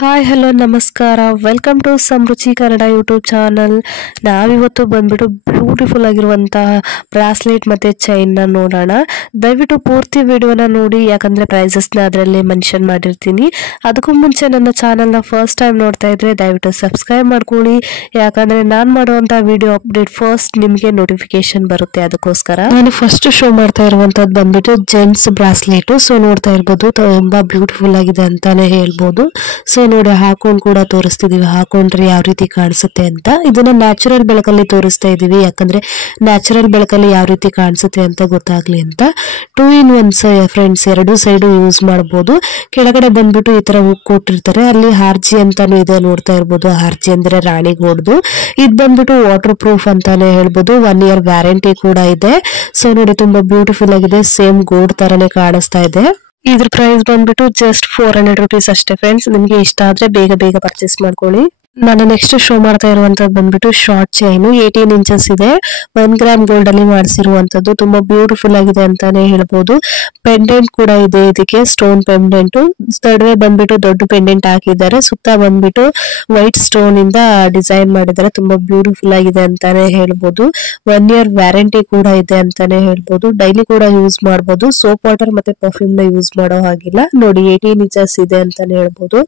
Hi hello ನಮಸ್ಕಾರ welcome to Samruchi Kannada YouTube channel. ನಾವಿವತ್ತು ಬಂದ್ಬಿಟ್ಟು ಬ್ಯೂಟಿಫುಲ್ ಆಗಿರುವಂತಹ ಬ್ರಾಸ್ಲೆಟ್ ಮತ್ತು ಚೈನ್ನ ನೋಡೋಣ. ದಯವಿಟ್ಟು ಪೂರ್ತಿ ವಿಡಿಯೋನ ನೋಡಿ, ಯಾಕಂದರೆ ಪ್ರೈಸಸ್ನ ಅದರಲ್ಲಿ ಮೆನ್ಷನ್ ಮಾಡಿರ್ತೀನಿ. ಅದಕ್ಕೂ ಮುಂಚೆ ನನ್ನ ಚಾನಲ್ನ ಫಸ್ಟ್ ಟೈಮ್ ನೋಡ್ತಾ ಇದ್ರೆ ದಯವಿಟ್ಟು ಸಬ್ಸ್ಕ್ರೈಬ್ ಮಾಡ್ಕೊಳ್ಳಿ, ಯಾಕಂದರೆ ನಾನು ಮಾಡುವಂಥ ವಿಡಿಯೋ ಅಪ್ಡೇಟ್ ಫಸ್ಟ್ ನಿಮಗೆ ನೋಟಿಫಿಕೇಶನ್ ಬರುತ್ತೆ. ಅದಕ್ಕೋಸ್ಕರ ನಾನು ಫಸ್ಟ್ ಶೋ ಮಾಡ್ತಾ ಇರುವಂಥದ್ದು ಬಂದ್ಬಿಟ್ಟು ಜೆಂಟ್ಸ್ ಬ್ರಾಸ್ಲೆಟ್. ಸೊ ನೋಡ್ತಾ ಇರ್ಬೋದು, ತುಂಬ ಬ್ಯೂಟಿಫುಲ್ ಆಗಿದೆ ಅಂತಾನೆ ಹೇಳ್ಬೋದು. ಸೊ ನೋಡಿ, ಹಾಕೊಂಡು ಕೂಡ ತೋರಿಸ್ತಿದೀವಿ, ಹಾಕೊಂಡ್ರೆ ಯಾವ ರೀತಿ ಕಾಣಿಸುತ್ತೆ ಅಂತ. ಇದನ್ನ ನ್ಯಾಚುರಲ್ ಬೆಳಕಲ್ಲಿ ತೋರಿಸ್ತಾ ಇದೀವಿ, ಯಾಕಂದ್ರೆ ನ್ಯಾಚುರಲ್ ಬೆಳಕಲ್ಲಿ ಯಾವ ರೀತಿ ಕಾಣಿಸುತ್ತೆ ಅಂತ ಗೊತ್ತಾಗ್ಲಿ ಅಂತ. 2 in 1 ಫ್ರೆಂಡ್ಸ್, ಎರಡು ಸೈಡು ಯೂಸ್ ಮಾಡಬಹುದು. ಕೆಳಗಡೆ ಬಂದ್ಬಿಟ್ಟು ಈ ತರ ಹುಕ್ ಕೊಟ್ಟಿರ್ತಾರೆ, ಅಲ್ಲಿ ಹಾರ್ಜಿ ಅಂತಾನು ಇದೆ, ನೋಡ್ತಾ ಇರ್ಬೋದು. ಹಾರ್ಜಿ ಅಂದ್ರೆ ರಾಣಿಗೋಡ್ದು. ಇದು ಬಂದ್ಬಿಟ್ಟು ವಾಟರ್ ಪ್ರೂಫ್ ಅಂತಾನೆ ಹೇಳ್ಬೋದು. 1 year ವ್ಯಾರಂಟಿ ಕೂಡ ಇದೆ. ಸೊ ನೋಡಿ, ತುಂಬಾ ಬ್ಯೂಟಿಫುಲ್ ಆಗಿದೆ, ಸೇಮ್ ಗೋಲ್ಡ್ ತರನೇ ಕಾಣಿಸ್ತಾ ಇದೆ. ಇದ್ರ ಪ್ರೈಸ್ ಬಂದ್ಬಿಟ್ಟು ಜಸ್ಟ್ 400 rupees ಅಷ್ಟೇ ಫ್ರೆಂಡ್ಸ್. ನಿಮ್ಗೆ ಇಷ್ಟ ಆದ್ರೆ ಬೇಗ ಬೇಗ ಪರ್ಚೇಸ್ ಮಾಡ್ಕೊಳ್ಳಿ. ನಾನು ನೆಕ್ಸ್ಟ್ ಶೋ ಮಾಡ್ತಾ ಇರುವಂತದ್ದು ಬಂದ್ಬಿಟ್ಟು ಶಾರ್ಟ್ ಚೈನು, 18 inches ಇದೆ, 1 gram ಗೋಲ್ಡ್ ಅಲ್ಲಿ ಮಾಡಿಸಿರುವಂತದ್ದು. ತುಂಬಾ ಬ್ಯೂಟಿಫುಲ್ ಆಗಿದೆ ಅಂತಾನೆ ಹೇಳ್ಬೋದು. ಪೆಂಡೆಂಟ್ ಕೂಡ ಇದೆ, ಇದಕ್ಕೆ ಸ್ಟೋನ್ ಪೆಂಡೆಂಟ್. ನಡುವೆ ಬಂದ್ಬಿಟ್ಟು ದೊಡ್ಡ ಪೆಂಡೆಂಟ್ ಹಾಕಿದ್ದಾರೆ, ಸುತ್ತ ಬಂದ್ಬಿಟ್ಟು ವೈಟ್ ಸ್ಟೋನ್ ಇಂದ ಡಿಸೈನ್ ಮಾಡಿದ್ದಾರೆ. ತುಂಬಾ ಬ್ಯೂಟಿಫುಲ್ ಆಗಿದೆ ಅಂತಾನೆ ಹೇಳ್ಬೋದು. 1 year ವ್ಯಾರಂಟಿ ಕೂಡ ಇದೆ ಅಂತಾನೆ ಹೇಳ್ಬೋದು. ಡೈಲಿ ಕೂಡ ಯೂಸ್ ಮಾಡಬಹುದು. ಸೋಪ್ ವಾಟರ್ ಮತ್ತೆ ಪರ್ಫ್ಯೂಮ್ ನ ಯೂಸ್ ಮಾಡೋ ಹಾಗಿಲ್ಲ. ನೋಡಿ, 18 inches ಇದೆ ಅಂತಾನೆ ಹೇಳ್ಬೋದು.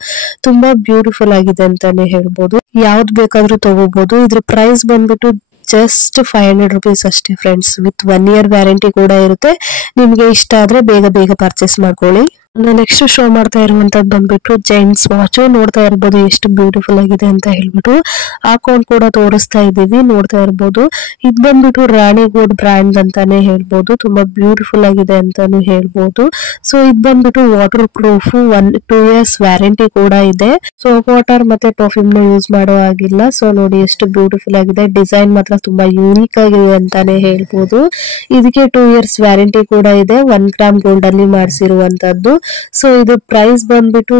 ತುಂಬಾ ಬ್ಯೂಟಿಫುಲ್ ಆಗಿದೆ ಅಂತಾನೆ ಹೇಳ್ಬೋದು. ಯಾವ್ದು ಬೇಕಾದ್ರೂ ತಗೋಬಹುದು. ಇದ್ರ ಪ್ರೈಸ್ ಬಂದ್ಬಿಟ್ಟು ಜಸ್ಟ್ 500 rupees ಅಷ್ಟೇ ಫ್ರೆಂಡ್ಸ್. ವಿತ್ 1 year ವ್ಯಾರಂಟಿ ಕೂಡ ಇರುತ್ತೆ. ನಿಮ್ಗೆ ಇಷ್ಟ ಆದ್ರೆ ಬೇಗ ಬೇಗ ಪರ್ಚೇಸ್ ಮಾಡ್ಕೊಳ್ಳಿ. ನಾನು ನೆಕ್ಸ್ಟ್ ಶೋ ಮಾಡ್ತಾ ಇರುವಂತದ್ದು ಬಂದ್ಬಿಟ್ಟು ಜೆಂಟ್ಸ್ ವಾಚ್. ನೋಡ್ತಾ ಇರ್ಬೋದು ಎಷ್ಟು ಬ್ಯೂಟಿಫುಲ್ ಆಗಿದೆ ಅಂತ ಹೇಳ್ಬಿಟ್ಟು. ಹಾಕೊಂಡ್ ಕೂಡ ತೋರಿಸ್ತಾ ಇದೀವಿ, ನೋಡ್ತಾ ಇರ್ಬೋದು. ಇದು ಬಂದ್ಬಿಟ್ಟು ರಾಣಿಗೋಡ್ ಬ್ರ್ಯಾಂಡ್ ಅಂತಾನೆ ಹೇಳ್ಬೋದು. ತುಂಬಾ ಬ್ಯೂಟಿಫುಲ್ ಆಗಿದೆ ಅಂತಾನು ಹೇಳ್ಬೋದು. ಸೊ ಇದು ಬಂದ್ಬಿಟ್ಟು ವಾಟರ್ ಪ್ರೂಫ್, 2 years ವ್ಯಾರಂಟಿ ಕೂಡ ಇದೆ. ಸೋಪ್ ವಾಟರ್ ಮತ್ತೆ ಪರ್ಫ್ಯೂಮ್ ನ ಯೂಸ್ ಮಾಡೋ ಆಗಿಲ್ಲ. ಸೊ ನೋಡಿ, ಎಷ್ಟು ಬ್ಯೂಟಿಫುಲ್ ಆಗಿದೆ. ಡಿಸೈನ್ ಮಾತ್ರ ತುಂಬಾ ಯೂನಿಕ್ ಆಗಿದೆ ಅಂತಾನೆ ಹೇಳ್ಬೋದು. ಇದಕ್ಕೆ 2 years ವ್ಯಾರಂಟಿ ಕೂಡ ಇದೆ. 1 gram ಗೋಲ್ಡ್ ಅಲ್ಲಿ ಮಾಡಿಸಿರುವಂತದ್ದು. ಸೊ ಇದು ಪ್ರೈಸ್ ಬಂದ್ಬಿಟ್ಟು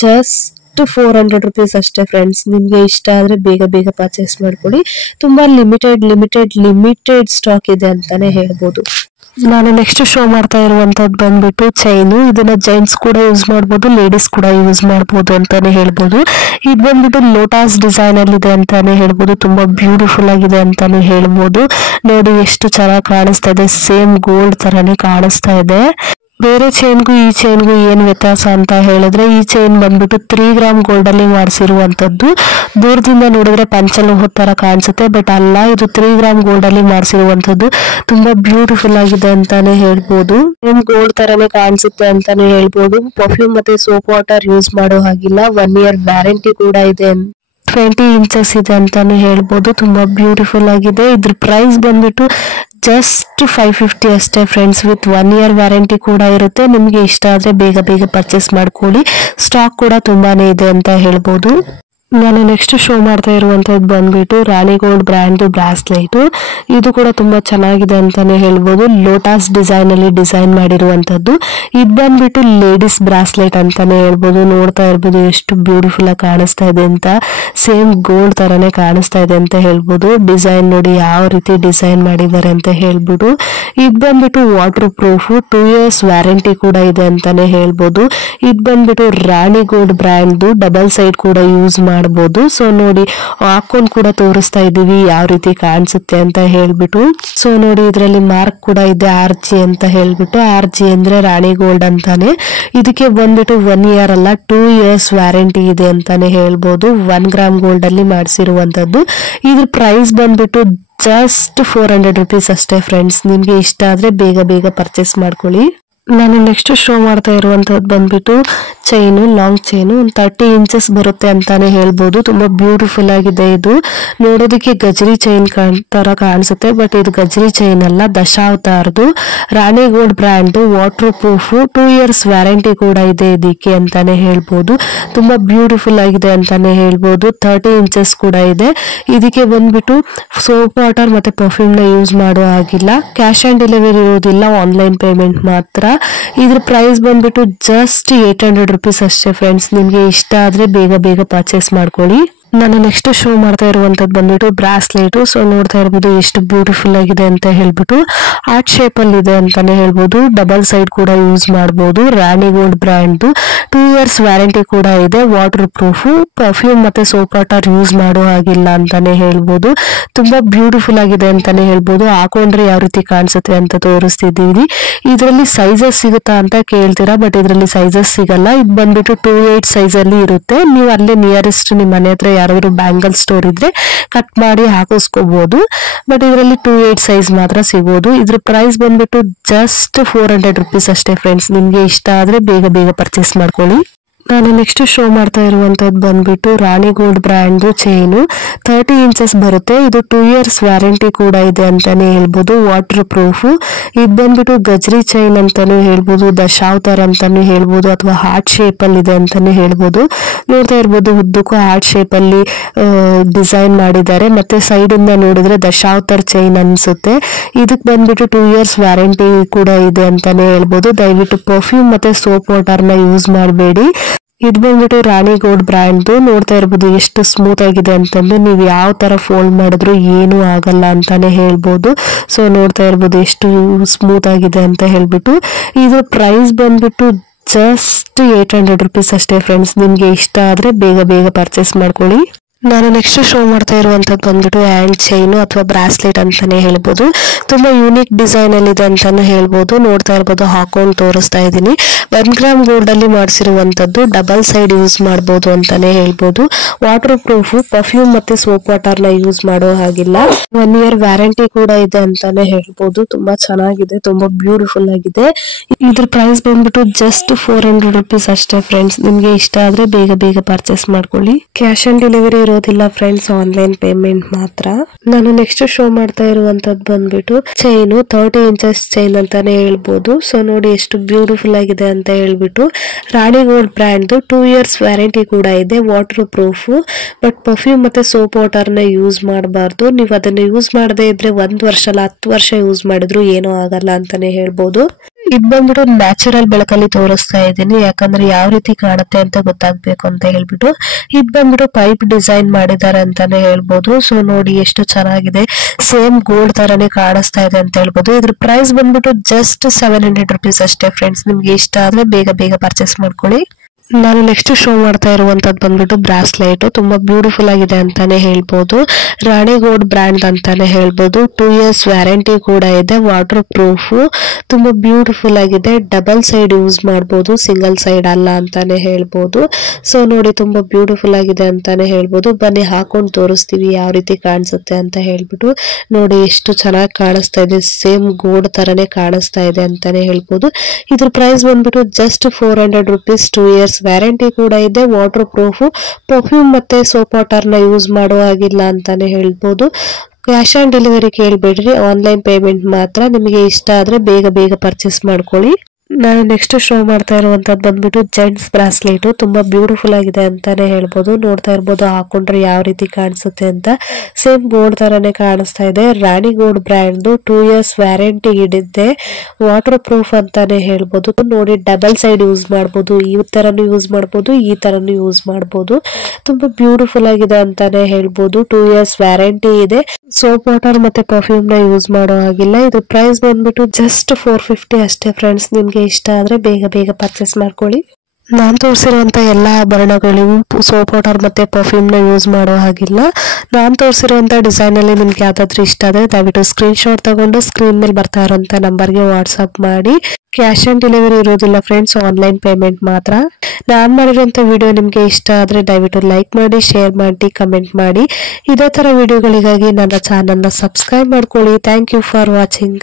ಜಸ್ಟ್ 400 rupees ಅಷ್ಟೇ ಫ್ರೆಂಡ್ಸ್. ನಿಮ್ಗೆ ಇಷ್ಟ ಆದ್ರೆ ಬೇಗ ಬೇಗ ಪರ್ಚೇಸ್ ಮಾಡ್ಕೊಳ್ಳಿ. ತುಂಬಾ ಲಿಮಿಟೆಡ್ ಸ್ಟಾಕ್ ಇದೆ ಅಂತಾನೆ ಹೇಳ್ಬೋದು. ನಾನು ನೆಕ್ಸ್ಟ್ ಶೋ ಮಾಡ್ತಾ ಇರುವಂತದ್ದು ಬಂದ್ಬಿಟ್ಟು ಚೈನು. ಇದನ್ನ ಜೆಂಟ್ಸ್ ಕೂಡ ಯೂಸ್ ಮಾಡಬಹುದು, ಲೇಡೀಸ್ ಕೂಡ ಯೂಸ್ ಮಾಡಬಹುದು ಅಂತಾನೆ ಹೇಳ್ಬೋದು. ಇದು ಬಂದ್ಬಿಟ್ಟು ಲೋಟಸ್ ಡಿಸೈನ್ ಅಲ್ಲಿ ಇದೆ ಅಂತಾನೆ ಹೇಳ್ಬೋದು. ತುಂಬಾ ಬ್ಯೂಟಿಫುಲ್ ಆಗಿದೆ ಅಂತಾನೆ ಹೇಳ್ಬೋದು. ನೋಡಿ ಎಷ್ಟು ಚೆನ್ನಾಗಿ ಕಾಣಿಸ್ತಾ ಇದೆ, ಸೇಮ್ ಗೋಲ್ಡ್ ತರಾನೇ ಕಾಣಿಸ್ತಾ ಇದೆ. ಬೇರೆ ಚೈನ್ಗೂ ಈ ಚೈನ್ಗೂ ಏನ್ ವ್ಯತ್ಯಾಸ ಅಂತ ಹೇಳಿದ್ರೆ, ಈ ಚೈನ್ ಬಂದ್ಬಿಟ್ಟು 3 gram ಗೋಲ್ಡ್ ಅಲ್ಲಿ ಮಾಡಿಸಿರುವಂತದ್ದು. ದೂರದಿಂದ ನೋಡಿದ್ರೆ ಪಂಚಲೋಹದ ತರ ಕಾಣಿಸುತ್ತೆ, ಬಟ್ ಅಲ್ಲ, ಇದು 3 gram ಗೋಲ್ಡ್ ಅಲ್ಲಿ ಮಾಡಿಸಿರುವಂತದ್ದು. ತುಂಬಾ ಬ್ಯೂಟಿಫುಲ್ ಆಗಿದೆ ಅಂತಾನೆ ಹೇಳ್ಬೋದು. ಸೇಮ್ ಗೋಲ್ಡ್ ತರನೇ ಕಾಣಿಸುತ್ತೆ ಅಂತಾನೆ ಹೇಳ್ಬೋದು. ಪರ್ಫ್ಯೂಮ್ ಮತ್ತೆ ಸೋಪ್ ವಾಟರ್ ಯೂಸ್ ಮಾಡೋ ಹಾಗಿಲ್ಲ. 1 year ವ್ಯಾರಂಟಿ ಕೂಡ ಇದೆ. 20 inches ಇದೆ ಅಂತಾನು ಹೇಳ್ಬೋದು. ತುಂಬಾ ಬ್ಯೂಟಿಫುಲ್ ಆಗಿದೆ. ಇದ್ರ ಪ್ರೈಸ್ ಬಂದ್ಬಿಟ್ಟು ಜಸ್ಟ್ 550 ಅಷ್ಟೇ ಫ್ರೆಂಡ್ಸ್. ವಿತ್ 1 year ವ್ಯಾರಂಟಿ ಕೂಡ ಇರುತ್ತೆ. ನಿಮ್ಗೆ ಇಷ್ಟ ಆದ್ರೆ ಬೇಗ ಬೇಗ ಪರ್ಚೇಸ್ ಮಾಡ್ಕೊಳ್ಳಿ. ಸ್ಟಾಕ್ ಕೂಡ ತುಂಬಾನೇ ಇದೆ ಅಂತ ಹೇಳ್ಬೋದು. ನಾನು ನೆಕ್ಸ್ಟ್ ಶೋ ಮಾಡ್ತಾ ಇರುವಂತದ್ದು ಬಂದ್ಬಿಟ್ಟು ರಾಣಿಗೋಲ್ಡ್ ಬ್ರ್ಯಾಂಡ್ ಬ್ರಾಸ್ಲೆಟ್. ಇದು ಕೂಡ ತುಂಬಾ ಚೆನ್ನಾಗಿದೆ ಅಂತಾನೆ ಹೇಳ್ಬೋದು. ಲೋಟಸ್ ಡಿಸೈನ್ ಅಲ್ಲಿ ಡಿಸೈನ್ ಮಾಡಿರುವಂತದ್ದು. ಇದು ಬಂದ್ಬಿಟ್ಟು ಲೇಡೀಸ್ ಬ್ರಾಸ್ಲೆಟ್ ಅಂತಾನೆ ಹೇಳ್ಬೋದು. ನೋಡ್ತಾ ಇರ್ಬೋದು ಎಷ್ಟು ಬ್ಯೂಟಿಫುಲ್ ಆಗಿ ಕಾಣಿಸ್ತಾ ಇದೆ ಅಂತ. ಸೇಮ್ ಗೋಲ್ಡ್ ತರಾನೇ ಕಾಣಿಸ್ತಾ ಇದೆ ಅಂತ ಹೇಳ್ಬೋದು. ಡಿಸೈನ್ ನೋಡಿ ಯಾವ ರೀತಿ ಡಿಸೈನ್ ಮಾಡಿದ್ದಾರೆ ಅಂತ ಹೇಳ್ಬಿಟ್ಟು. ಇದು ಬಂದ್ಬಿಟ್ಟು ವಾಟರ್ ಪ್ರೂಫ್, 2 years ವ್ಯಾರಂಟಿ ಕೂಡ ಇದೆ ಅಂತಾನೆ ಹೇಳ್ಬೋದು. ಇದು ಬಂದ್ಬಿಟ್ಟು ರಾಣಿಗೋಲ್ಡ್ ಬ್ರ್ಯಾಂಡ್, ಡಬಲ್ ಸೈಡ್ ಕೂಡ ಯೂಸ್ ಮಾಡಬಹುದು. ಸೊ ನೋಡಿ, ಹಾಕೊಂಡ್ ಕೂಡ ತೋರಿಸ್ತಾ ಇದೀವಿ ಯಾವ ರೀತಿ ಕಾಣಿಸುತ್ತೆ ಅಂತ ಹೇಳ್ಬಿಟ್ಟು. ಸೊ ನೋಡಿ, ಇದರಲ್ಲಿ ಮಾರ್ಕ್ ಕೂಡ ಇದೆ, RG ಅಂತ ಹೇಳ್ಬಿಟ್ಟು. RG ಅಂದ್ರೆ ರಾಣಿಗೋಲ್ಡ್ ಅಂತಾನೆ. ಇದಕ್ಕೆ ಬಂದ್ಬಿಟ್ಟು 1 year ಅಲ್ಲ, 2 years ವ್ಯಾರಂಟಿ ಇದೆ ಅಂತಾನೆ ಹೇಳ್ಬೋದು. 1 gram ಗೋಲ್ಡ್ ಅಲ್ಲಿ ಮಾಡಿಸಿರುವಂತದ್ದು. ಇದ್ರ ಪ್ರೈಸ್ ಬಂದ್ಬಿಟ್ಟು ಜಸ್ಟ್ 400 rupees ಅಷ್ಟೇ ಫ್ರೆಂಡ್ಸ್. ನಿಮ್ಗೆ ಇಷ್ಟ ಆದ್ರೆ ಬೇಗ ಬೇಗ ಪರ್ಚೇಸ್ ಮಾಡ್ಕೊಳ್ಳಿ. ನಾನು ನೆಕ್ಸ್ಟ್ ಶೋ ಮಾಡ್ತಾ ಇರುವಂತದ್ದು ಬಂದ್ಬಿಟ್ಟು ಚೈನು, ಲಾಂಗ್ ಚೈನು, 30 inches ಬರುತ್ತೆ ಅಂತಾನೆ ಹೇಳ್ಬೋದು. ತುಂಬಾ ಬ್ಯೂಟಿಫುಲ್ ಆಗಿದೆ. ಇದು ನೋಡೋದಕ್ಕೆ ಗಜರಿ ಚೈನ್ ತರ ಕಾಣಿಸುತ್ತೆ, ಬಟ್ ಇದು ಗಜರಿ ಚೈನ್ ಅಲ್ಲ, ದಶಾವತಾರದು. Rani Gold brand, waterproof, 2 years warranty ಕೂಡ ಇದೆ ಇದಕ್ಕೆ ಅಂತಾನೆ ಹೇಳ್ಬೋದು. ತುಂಬಾ ಬ್ಯೂಟಿಫುಲ್ ಆಗಿದೆ ಅಂತಾನೆ ಹೇಳ್ಬೋದು. 30 inches ಕೂಡ ಇದೆ. ಇದಕ್ಕೆ ಬಂದ್ಬಿಟ್ಟು ಸೋಪ್ ವಾಟರ್ ಮತ್ತೆ ಪರ್ಫ್ಯೂಮ್ ನ ಯೂಸ್ ಮಾಡೋ ಆಗಿಲ್ಲ. ಕ್ಯಾಶ್ ಆನ್ ಡೆಲಿವರಿ ಇರೋದಿಲ್ಲ, ಆನ್ಲೈನ್ ಪೇಮೆಂಟ್ ಮಾತ್ರ. ಇದ್ರ ಪ್ರೈಸ್ ಬಂದ್ಬಿಟ್ಟು ಜಸ್ಟ್ 800 rupees ಅಷ್ಟೇ ಫ್ರೆಂಡ್ಸ್. ನಿಮ್ಗೆ ಇಷ್ಟ ಆದ್ರೆ ಬೇಗ ಬೇಗ ಪರ್ಚೇಸ್ ಮಾಡ್ಕೊಳ್ಳಿ. ನಾನು ನೆಕ್ಸ್ಟ್ ಶೋ ಮಾಡ್ತಾ ಇರುವಂತದ್ದು ಬಂದ್ಬಿಟ್ಟು ಬ್ರಾಸ್ಲೆಟ್. ಸೊ ನೋಡ್ತಾ ಇರ್ಬೋದು ಎಷ್ಟು ಬ್ಯೂಟಿಫುಲ್ ಆಗಿದೆ ಅಂತ ಹೇಳ್ಬಿಟ್ಟು, ಹಾರ್ಟ್ ಶೇಪ್ ಅಲ್ಲಿ ಇದೆ ಅಂತಾನೆ ಹೇಳ್ಬೋದು. ಡಬಲ್ ಸೈಡ್ ಕೂಡ ಯೂಸ್ ಮಾಡಬಹುದು. ರಾಣಿ ಗೋಲ್ಡ್ ಬ್ರ್ಯಾಂಡ್ 2 years ವ್ಯಾರಂಟಿ ಕೂಡ ಇದೆ. ವಾಟರ್ ಪ್ರೂಫ್, ಪರ್ಫ್ಯೂಮ್ ಮತ್ತೆ ಸೋಪ್ ವಾಟರ್ ಯೂಸ್ ಮಾಡೋ ಹಾಗಿಲ್ಲ ಅಂತಾನೆ ಹೇಳ್ಬೋದು. ತುಂಬಾ ಬ್ಯೂಟಿಫುಲ್ ಆಗಿದೆ ಅಂತಾನೆ ಹೇಳ್ಬೋದು. ಹಾಕೊಂಡ್ರೆ ಯಾವ ರೀತಿ ಕಾಣಿಸುತ್ತೆ ಅಂತ ತೋರಿಸ್ತಿದ್ದೀವಿ. ಇದರಲ್ಲಿ ಸೈಜಸ್ ಸಿಗುತ್ತಾ ಅಂತ ಕೇಳ್ತೀರಾ, ಬಟ್ ಇದರಲ್ಲಿ ಸೈಜಸ್ ಸಿಗಲ್ಲ. ಇದು ಬಂದ್ಬಿಟ್ಟು 2/8 ಸೈಜ್ ಅಲ್ಲಿ ಇರುತ್ತೆ. ನೀವು ಅಲ್ಲೇ ನಿಯರೆಸ್ಟ್ ನಿಮ್ಮ ಮನೆ ಹತ್ರ ಯಾರಾದ್ರೂ ಬ್ಯಾಂಗಲ್ ಸ್ಟೋರ್ ಇದ್ರೆ ಕಟ್ ಮಾಡಿ ಹಾಕಿಸ್ಕೋಬಹುದು. ಬಟ್ ಇದರಲ್ಲಿ 2/8 ಸೈಜ್ ಮಾತ್ರ ಸಿಗೋದು. ಇದ್ರ ಪ್ರೈಸ್ ಬಂದ್ಬಿಟ್ಟು ಜಸ್ಟ್ 400 rupees ಅಷ್ಟೇ ಫ್ರೆಂಡ್ಸ್. ನಿಮ್ಗೆ ಇಷ್ಟ ಆದ್ರೆ ಬೇಗ ಬೇಗ ಪರ್ಚೇಸ್ ಮಾಡ್ಕೊಳ್ಳಿ. ನಾನು ನೆಕ್ಸ್ಟ್ ಶೋ ಮಾಡ್ತಾ ಇರುವಂತದ್ದು ಬಂದ್ಬಿಟ್ಟು ರಾಣಿ ಗೋಲ್ಡ್ ಬ್ರ್ಯಾಂಡ್ ಚೈನು 30 inches ಬರುತ್ತೆ. ಇದು 2 years ವ್ಯಾರಂಟಿ ಕೂಡ ಇದೆ ಅಂತಾನೆ ಹೇಳ್ಬೋದು. Water proof. ಇದು ಬಂದ್ಬಿಟ್ಟು ಗಜ್ರಿ ಚೈನ್ ಅಂತಾನು ಹೇಳ್ಬೋದು, ದಶಾವತಾರ್ ಅಂತಾನು ಹೇಳ್ಬೋದು, ಅಥವಾ ಹಾರ್ಟ್ ಶೇಪ್ ಅಲ್ಲಿ ಇದೆ ಅಂತಾನೆ ಹೇಳ್ಬೋದು. ನೋಡ್ತಾ ಇರ್ಬೋದು ಉದ್ದಕ್ಕೂ ಹಾರ್ಟ್ ಶೇಪ್ ಅಲ್ಲಿ ಡಿಸೈನ್ ಮಾಡಿದ್ದಾರೆ. ಮತ್ತೆ ಸೈಡ್ ಇಂದ ನೋಡಿದ್ರೆ ದಶಾವತಾರ್ ಚೈನ್ ಅನ್ಸುತ್ತೆ. ಇದಕ್ ಬಂದ್ಬಿಟ್ಟು 2 years ವ್ಯಾರಂಟಿ ಕೂಡ ಇದೆ ಅಂತಾನೆ ಹೇಳ್ಬೋದು. ದಯವಿಟ್ಟು ಪರ್ಫ್ಯೂಮ್ ಮತ್ತೆ ಸೋಪ್ ವಾಟರ್ ನ ಯೂಸ್ ಮಾಡಬೇಡಿ. ಇದು ಬಂದ್ಬಿಟ್ಟು ರಾಣಿ ಗೋಲ್ಡ್ ಬ್ರ್ಯಾಂಡ್. ನೋಡ್ತಾ ಇರ್ಬೋದು ಎಷ್ಟು ಸ್ಮೂತ್ ಆಗಿದೆ ಅಂತಂದ್ರೆ, ನೀವು ಯಾವ ತರ ಫೋಲ್ಡ್ ಮಾಡಿದ್ರು ಏನು ಆಗಲ್ಲ ಅಂತಾನೆ ಹೇಳ್ಬೋದು. ಸೊ ನೋಡ್ತಾ ಇರ್ಬೋದು ಎಷ್ಟು ಸ್ಮೂತ್ ಆಗಿದೆ ಅಂತ ಹೇಳ್ಬಿಟ್ಟು. ಇದು ಪ್ರೈಸ್ ಬಂದ್ಬಿಟ್ಟು ಜಸ್ಟ್ 800 rupees ಅಷ್ಟೇ ಫ್ರೆಂಡ್ಸ್. ನಿಮ್ಗೆ ಇಷ್ಟ ಆದ್ರೆ ಬೇಗ ಬೇಗ ಪರ್ಚೇಸ್ ಮಾಡ್ಕೊಳ್ಳಿ. ನಾನು ನೆಕ್ಸ್ಟ್ ಶೋ ಮಾಡ್ತಾ ಇರುವಂತದ್ದು ಬಂದ್ಬಿಟ್ಟು ಹ್ಯಾಂಡ್ ಚೈನು ಅಥವಾ ಬ್ರಾಸ್ಲೆಟ್ ಅಂತಾನೆ ಹೇಳ್ಬೋದು. ತುಂಬಾ ಯೂನಿಕ್ ಡಿಸೈನ್ ಅಲ್ಲಿ ಇದೆ ಅಂತಾನೆ ಹೇಳ್ಬೋದು. ನೋಡ್ತಾ ಇರ್ಬೋದು ಹಾಕೊಂಡು ತೋರಿಸ್ತಾ ಇದ್ದೀನಿ. 1 gram ಗೋಲ್ಡ್ ಅಲ್ಲಿ ಮಾಡಿಸಿರುವಂತದ್ದು. ಡಬಲ್ ಸೈಡ್ ಯೂಸ್ ಮಾಡಬಹುದು ಅಂತಾನೆ ಹೇಳ್ಬೋದು. ವಾಟರ್ ಪ್ರೂಫ್, ಪರ್ಫ್ಯೂಮ್ ಮತ್ತೆ ಸೋಪ್ ವಾಟರ್ ನ ಯೂಸ್ ಮಾಡೋ ಹಾಗಿಲ್ಲ. 1 year ವ್ಯಾರಂಟಿ ಕೂಡ ಇದೆ ಅಂತಾನೆ ಹೇಳ್ಬೋದು. ತುಂಬಾ ಚೆನ್ನಾಗಿದೆ, ತುಂಬಾ ಬ್ಯೂಟಿಫುಲ್ ಆಗಿದೆ. ಇದ್ರ ಪ್ರೈಸ್ ಬಂದ್ಬಿಟ್ಟು ಜಸ್ಟ್ 400 rupees ಅಷ್ಟೇ ಫ್ರೆಂಡ್ಸ್. ನಿಮ್ಗೆ ಇಷ್ಟ ಆದ್ರೆ ಬೇಗ ಬೇಗ ಪರ್ಚೇಸ್ ಮಾಡ್ಕೊಳ್ಳಿ. ಕ್ಯಾಶ್ ಆನ್ ಡೆಲಿವರಿ ಇರೋದಿಲ್ಲ ಫ್ರೆಂಡ್ಸ್, ಆನ್ಲೈನ್ ಪೇಮೆಂಟ್ ಮಾತ್ರ. ನಾನು ನೆಕ್ಸ್ಟ್ ಶೋ ಮಾಡ್ತಾ ಇರುವಂತದ್ದು ಬಂದ್ಬಿಟ್ಟು ಚೈನು 30 inches ಚೈನ್ ಅಂತಾನೆ ಹೇಳ್ಬೋದು. ಸೊ ನೋಡಿ ಎಷ್ಟು ಬ್ಯೂಟಿಫುಲ್ ಆಗಿದೆ ಅಂತ ಹೇಳ್ಬಿಟ್ಟು. ರಾಣಿ ಗೋಲ್ಡ್ ಬ್ರ್ಯಾಂಡ್ 2 years ವ್ಯಾರಂಟಿ ಕೂಡ ಇದೆ. Water proof. ಬಟ್ ಪರ್ಫ್ಯೂಮ್ ಮತ್ತೆ ಸೋಪ್ ವಾಟರ್ ನ ಯೂಸ್ ಮಾಡಬಾರ್ದು. ನೀವು ಅದನ್ನ ಯೂಸ್ ಮಾಡದೇ ಇದ್ರೆ 1 ವರ್ಷ ಅಲ್ಲ 10 ವರ್ಷ ಯೂಸ್ ಮಾಡಿದ್ರು ಏನೂ ಆಗಲ್ಲ ಅಂತಾನೆ ಹೇಳ್ಬೋದು. ಇದು ಬಂದ್ಬಿಟ್ಟು ನ್ಯಾಚುರಲ್ ಬೆಳಕಲ್ಲಿ ತೋರಿಸ್ತಾ ಇದ್ದೀನಿ, ಯಾಕಂದ್ರೆ ಯಾವ ರೀತಿ ಕಾಣುತ್ತೆ ಅಂತ ಗೊತ್ತಾಗ್ಬೇಕು ಅಂತ ಹೇಳ್ಬಿಟ್ಟು. ಇದು ಬಂದ್ಬಿಟ್ಟು ಪೈಪ್ ಡಿಸೈನ್ ಮಾಡಿದ್ದಾರೆ ಅಂತಾನೆ ಹೇಳ್ಬೋದು. ಸೊ ನೋಡಿ ಎಷ್ಟು ಚೆನ್ನಾಗಿದೆ, ಸೇಮ್ ಗೋಲ್ಡ್ ತರನೇ ಕಾಣಿಸ್ತಾ ಇದೆ ಅಂತ ಹೇಳ್ಬೋದು. ಇದ್ರ ಪ್ರೈಸ್ ಬಂದ್ಬಿಟ್ಟು ಜಸ್ಟ್ 700 rupees ಅಷ್ಟೇ ಫ್ರೆಂಡ್ಸ್. ನಿಮ್ಗೆ ಇಷ್ಟ ಆದ್ರೆ ಬೇಗ ಬೇಗ ಪರ್ಚೇಸ್ ಮಾಡ್ಕೊಳ್ಳಿ. ನಾನು ನೆಕ್ಸ್ಟ್ ಶೋ ಮಾಡ್ತಾ ಇರುವಂತದ್ದು ಬಂದ್ಬಿಟ್ಟು ಬ್ರಾಸ್ಲೆಟ್. ತುಂಬಾ ಬ್ಯೂಟಿಫುಲ್ ಆಗಿದೆ ಅಂತಾನೆ ಹೇಳ್ಬೋದು. ರಾಣಿ ಗೋಲ್ಡ್ ಬ್ರ್ಯಾಂಡ್ ಅಂತಾನೆ ಹೇಳ್ಬೋದು. 2 years ವ್ಯಾರಂಟಿ ಕೂಡ ಇದೆ. Water proof. ತುಂಬಾ ಬ್ಯೂಟಿಫುಲ್ ಆಗಿದೆ. ಡಬಲ್ ಸೈಡ್ ಯೂಸ್ ಮಾಡಬಹುದು, ಸಿಂಗಲ್ ಸೈಡ್ ಅಲ್ಲ ಅಂತಾನೆ ಹೇಳ್ಬೋದು. ಸೊ ನೋಡಿ ತುಂಬಾ ಬ್ಯೂಟಿಫುಲ್ ಆಗಿದೆ ಅಂತಾನೆ ಹೇಳ್ಬೋದು. ಬನ್ನಿ ಹಾಕೊಂಡು ತೋರಿಸ್ತೀವಿ ಯಾವ ರೀತಿ ಕಾಣಿಸುತ್ತೆ ಅಂತ ಹೇಳ್ಬಿಟ್ಟು. ನೋಡಿ ಎಷ್ಟು ಚೆನ್ನಾಗಿ ಕಾಣಿಸ್ತಾ ಇದೆ, ಸೇಮ್ ಗೋಲ್ಡ್ ತರನೇ ಕಾಣಿಸ್ತಾ ಇದೆ ಅಂತಾನೆ ಹೇಳ್ಬೋದು. ಇದ್ರ ಪ್ರೈಸ್ ಬಂದ್ಬಿಟ್ಟು ಜಸ್ಟ್ 400 rupees. 2 years ವ್ಯಾರಂಟಿ ಕೂಡ ಇದೆ. Waterproof. ಪರ್ಫ್ಯೂಮ್ ಮತ್ತೆ ಸೋಪ್ ವಾಟರ್ ನ ಯೂಸ್ ಮಾಡೋ ಹಾಗಿಲ್ಲ ಅಂತಾನೆ ಹೇಳ್ಬೋದು. ಕ್ಯಾಶ್ ಆನ್ ಡೆಲಿವರಿ ಕೇಳ್ಬೇಡ್ರಿ, ಆನ್ಲೈನ್ ಪೇಮೆಂಟ್ ಮಾತ್ರ. ನಿಮಗೆ ಇಷ್ಟ ಆದ್ರೆ ಬೇಗ ಬೇಗ ಪರ್ಚೇಸ್ ಮಾಡ್ಕೊಳ್ಳಿ. ನಾನು ನೆಕ್ಸ್ಟ್ ಶೋ ಮಾಡ್ತಾ ಇರುವಂತದ್ದು ಬಂದ್ಬಿಟ್ಟು ಜೆಂಟ್ಸ್ ಬ್ರಾಸ್ಲೆಟ್. ತುಂಬಾ ಬ್ಯೂಟಿಫುಲ್ ಆಗಿದೆ ಅಂತಾನೆ ಹೇಳ್ಬೋದು. ನೋಡ್ತಾ ಇರ್ಬೋದು ಹಾಕೊಂಡ್ರೆ ಯಾವ ರೀತಿ ಕಾಣಿಸುತ್ತೆ ಅಂತ. ಸೇಮ್ ಗೋಲ್ಡ್ ತರಾನೇ ಕಾಣಿಸ್ತಾ ಇದೆ. ರಾಣಿ ಗೋಲ್ಡ್ ಬ್ರ್ಯಾಂಡ್ 2 years ವ್ಯಾರಂಟಿ ಇದೆ. ವಾಟರ್ ಪ್ರೂಫ್ ಅಂತಾನೆ ಹೇಳ್ಬೋದು. ನೋಡಿ ಡಬಲ್ ಸೈಡ್ ಯೂಸ್ ಮಾಡಬಹುದು, ಈ ತರನು ಯೂಸ್ ಮಾಡಬಹುದು, ಈ ತರನು ಯೂಸ್ ಮಾಡಬಹುದು. ತುಂಬಾ ಬ್ಯೂಟಿಫುಲ್ ಆಗಿದೆ ಅಂತಾನೆ ಹೇಳ್ಬೋದು. 2 years ವ್ಯಾರಂಟಿ ಇದೆ. ಸೋಪ್ ವಾಟರ್ ಮತ್ತೆ ಪರ್ಫ್ಯೂಮ್ ನ ಯೂಸ್ ಮಾಡೋ ಹಾಗಿಲ್ಲ. ಇದು ಪ್ರೈಸ್ ಬಂದ್ಬಿಟ್ಟು ಜಸ್ಟ್ 450 ಅಷ್ಟೇ ಫ್ರೆಂಡ್ಸ್. ನಿಮ್ಗೆ ಇಷ್ಟ ಆದ್ರೆ ಬೇಗ ಬೇಗ ಪರ್ಚೇಸ್ ಮಾಡ್ಕೊಳ್ಳಿ. ನಾನು ತೋರಿಸಿರುವಂತ ಎಲ್ಲಾ ಆಭರಣಗಳಿಗೂ ಸೋಪ್ ವಾಟರ್ ಮತ್ತೆ ಪರ್ಫ್ಯೂಮ್ ನ ಯೂಸ್ ಮಾಡೋ ಹಾಗಿಲ್ಲ. ನಾನು ತೋರಿಸಿರುವಂತ ಡಿಸೈನ್ ಅಲ್ಲಿ ನಿಮ್ಗೆ ಯಾವ್ದಾದ್ರು ಇಷ್ಟ ಆದ್ರೆ ದಯವಿಟ್ಟು ಸ್ಕ್ರೀನ್ ಶಾಟ್ ತಗೊಂಡು ಸ್ಕ್ರೀನ್ ಮೇಲೆ ಬರ್ತಾ ಇರೋಂತ ನಂಬರ್ಗೆ ವಾಟ್ಸ್ಆಪ್ ಮಾಡಿ. ಕ್ಯಾಶ್ ಆನ್ ಡೆಲಿವರಿ ಇರೋದಿಲ್ಲ ಫ್ರೆಂಡ್ಸ್, ಆನ್ಲೈನ್ ಪೇಮೆಂಟ್ ಮಾತ್ರ. ನಾನು ಮಾಡಿರುವಂತ ವಿಡಿಯೋ ನಿಮ್ಗೆ ಇಷ್ಟ ಆದ್ರೆ ದಯವಿಟ್ಟು ಲೈಕ್ ಮಾಡಿ, ಶೇರ್ ಮಾಡಿ, ಕಮೆಂಟ್ ಮಾಡಿ. ಇದೇ ತರ ವಿಡಿಯೋಗಳಿಗಾಗಿ ನನ್ನ ಚಾನಲ್ ನ ಸಬ್ಸ್ಕ್ರೈಬ್ ಮಾಡ್ಕೊಳ್ಳಿ. Thank you for watching.